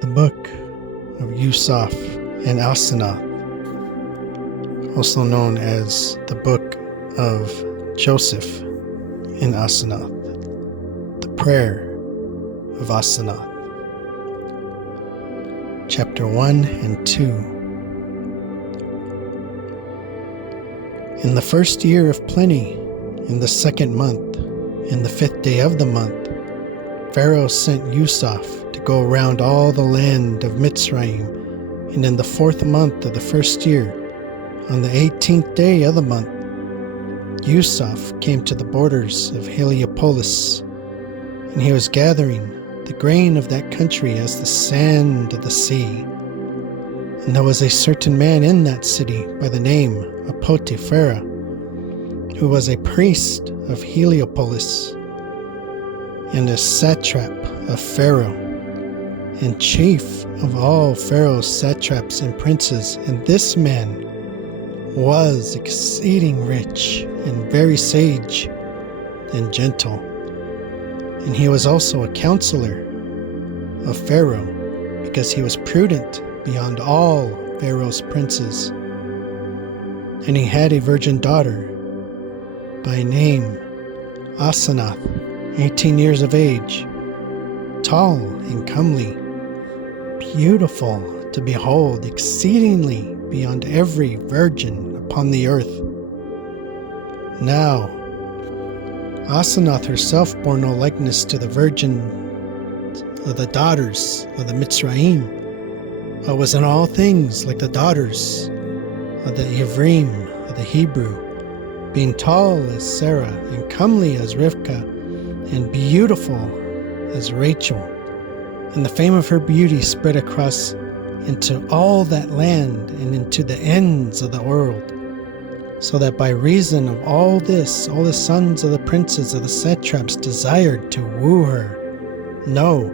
The Book of Yusuf and Asanath, also known as the Book of Joseph and Asanath, the Prayer of Asanath. Chapter 1 and 2. In the first year of plenty, in the second month, in the 5th day of the month, Pharaoh sent Yusuf to go around all the land of Mitzrayim, and in the 4th month of the first year, on the 18th day of the month, Yusuf came to the borders of Heliopolis, and he was gathering the grain of that country as the sand of the sea. And there was a certain man in that city by the name of Potiphera, who was a priest of Heliopolis, and a satrap of Pharaoh, and chief of all Pharaoh's satraps and princes. And this man was exceeding rich and very sage and gentle. And he was also a counselor of Pharaoh, because he was prudent beyond all Pharaoh's princes. And he had a virgin daughter by name Asanath, 18 years of age, tall and comely, beautiful to behold, exceedingly beyond every virgin upon the earth. Now, Asanath herself bore no likeness to the virgin of the daughters of the Mitzrayim, but was in all things like the daughters of the Ivrim of the Hebrew, being tall as Sarah, and comely as Rivkah, and beautiful as Rachel. And the fame of her beauty spread across into all that land and into the ends of the world, so that by reason of all this, all the sons of the princes of the satraps desired to woo her. No,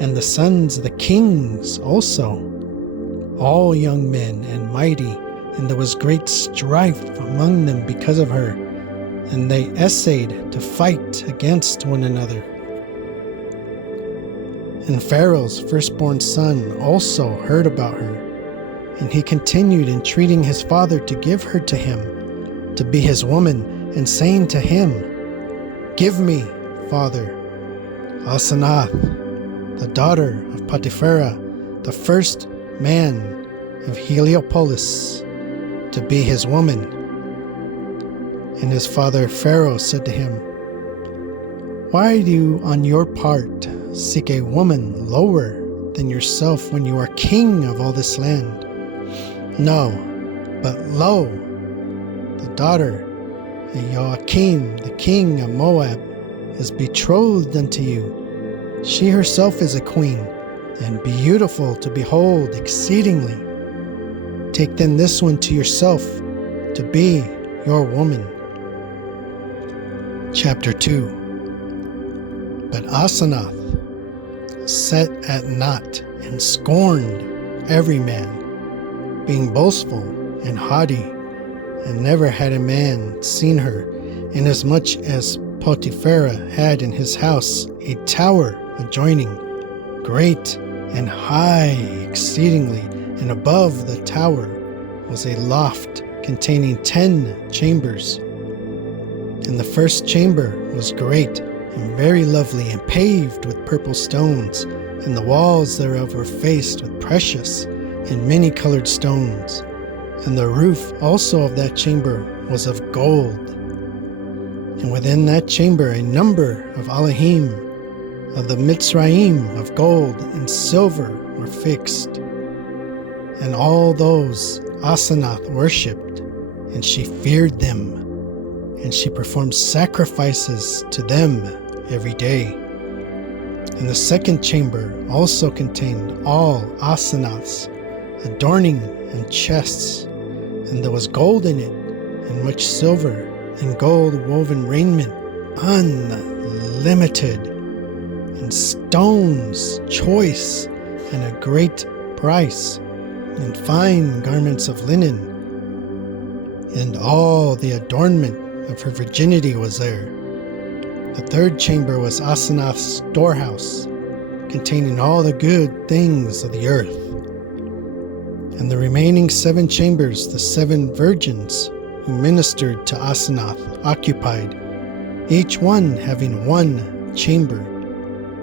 and the sons of the kings also, all young men and mighty, and there was great strife among them because of her, and they essayed to fight against one another. And Pharaoh's firstborn son also heard about her, and he continued entreating his father to give her to him, to be his woman, and saying to him, "Give me, father, Asanath, the daughter of Potiphera, the first man of Heliopolis, to be his woman." And his father Pharaoh said to him, "Why do you on your part seek a woman lower than yourself when you are king of all this land? No, but lo, the daughter of Joachim, the king of Moab, is betrothed unto you. She herself is a queen, and beautiful to behold exceedingly. Take then this one to yourself, to be your woman." Chapter 2. But Asanath set at naught and scorned every man, being boastful and haughty, and never had a man seen her, inasmuch as Potiphera had in his house a tower adjoining, great and high exceedingly, and above the tower was a loft containing 10 chambers. And the first chamber was great and very lovely, and paved with purple stones, and the walls thereof were faced with precious and many-colored stones. And the roof also of that chamber was of gold. And within that chamber a number of Elohim of the Mitzrayim of gold and silver were fixed. And all those Asanath worshipped, and she feared them, and she performed sacrifices to them every day. And the second chamber also contained all Asanath's adorning and chests, and there was gold in it, and much silver, and gold woven raiment unlimited, and stones choice and a great price, and fine garments of linen, and all the adornment of her virginity was there. The third chamber was Asanath's storehouse, containing all the good things of the earth. And the remaining 7 chambers the 7 virgins who ministered to Asanath occupied, each one having 1 chamber,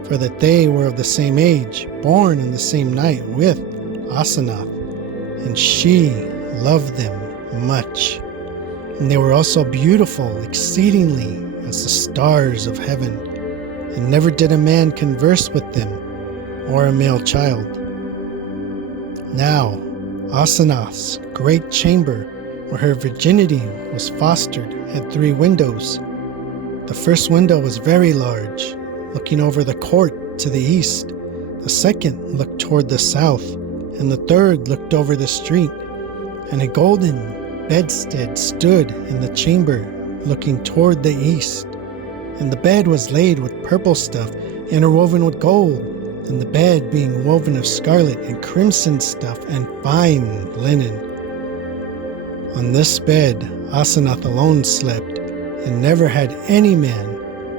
for that they were of the same age, born in the same night with Asanath, and she loved them much. And they were also beautiful exceedingly as the stars of heaven, and never did a man converse with them, or a male child. Now Asanath's great chamber, where her virginity was fostered, had 3 windows. The first window was very large, looking over the court to the east. The second looked toward the south, and the third looked over the street. And a golden bedstead stood in the chamber looking toward the east. And the bed was laid with purple stuff, interwoven with gold, and the bed being woven of scarlet and crimson stuff and fine linen. On this bed Asanath alone slept, and never had any man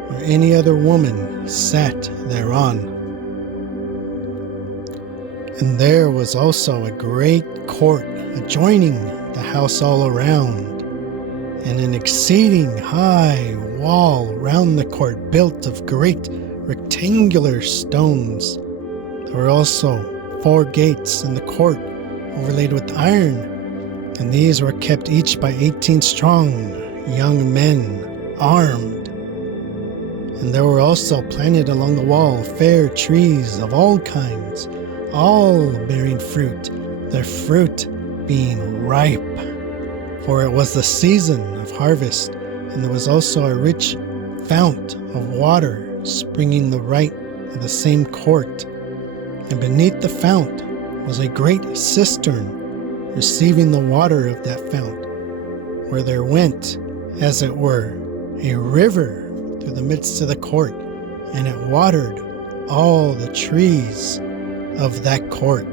or any other woman sat thereon. And there was also a great court adjoining the house all around, and an exceeding high wall round the court built of great rectangular stones. There were also 4 gates in the court overlaid with iron, and these were kept each by 18 strong young men armed. And there were also planted along the wall fair trees of all kinds, all bearing fruit, their fruit being ripe. For it was the season of harvest, and there was also a rich fount of water springing the right of the same court. And beneath the fount was a great cistern receiving the water of that fount, where there went, as it were, a river through the midst of the court, and it watered all the trees of that court.